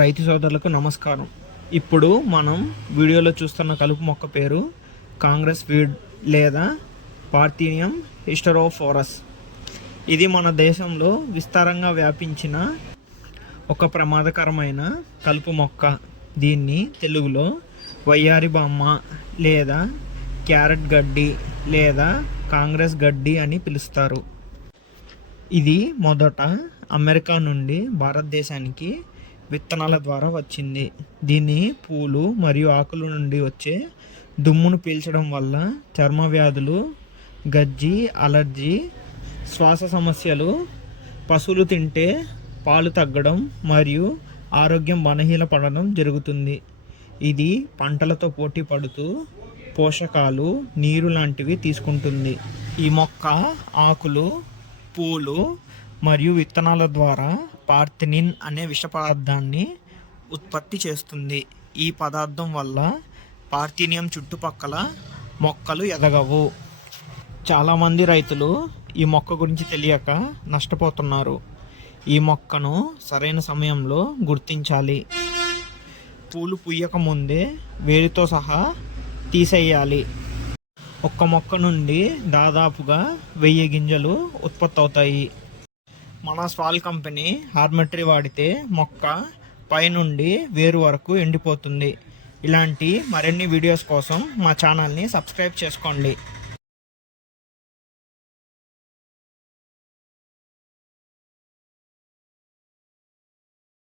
రైతు సోదరులకు నమస్కారం. ఇప్పుడు మనం వీడియోలో చూస్తున్న కలుపు మొక్క పేరు కాంగ్రెస్ వీడ్ లేదా పార్థీనియం హిస్టరోఫోరస్. ఇది మన దేశంలో విస్తారంగా వ్యాపించిన ఒక ప్రమాదకరమైన కలుపు మొక్క. దీన్ని తెలుగులో వయ్యారి బొమ్మ లేదా క్యారెట్ గడ్డి లేదా కాంగ్రెస్ గడ్డి అని పిలుస్తారు. ఇది మొదట అమెరికా నుండి భారతదేశానికి విత్తనాల ద్వారా వచ్చింది. దీన్ని పూలు మరియు ఆకుల నుండి వచ్చే దుమ్మును పీల్చడం వల్ల చర్మ వ్యాధులు గజ్జి అలర్జీ శ్వాస సమస్యలు పశువులు తింటే పాలు తగ్గడం మరియు ఆరోగ్యం బలహీనపడడం జరుగుతుంది. ఇది పంటలతో పోటీ పడుతూ పోషకాలు నీరు లాంటివి తీసుకుంటుంది. ఈ మొక్క ఆకులు పూలు మరియు విత్తనాల ద్వారా పార్థినిన్ అనే విష పదార్థాన్ని ఉత్పత్తి చేస్తుంది. ఈ పదార్థం వల్ల పార్థీనియం చుట్టుపక్కల మొక్కలు ఎదగవు. చాలామంది రైతులు ఈ మొక్క గురించి తెలియక నష్టపోతున్నారు. ఈ మొక్కను సరైన సమయంలో గుర్తించాలి. పూలు పుయ్యక ముందే వేడితో సహా తీసేయాలి. ఒక్క మొక్క నుండి దాదాపుగా వెయ్యి గింజలు ఉత్పత్తి అవుతాయి మన స్వాల్ కంపెనీ హార్మెట్రీ వాడితే మొక్క పైనుండి వేరు వరకు ఎండిపోతుంది. ఇలాంటి మరిన్ని వీడియోస్ కోసం మా ఛానల్ని సబ్స్క్రైబ్ చేసుకోండి.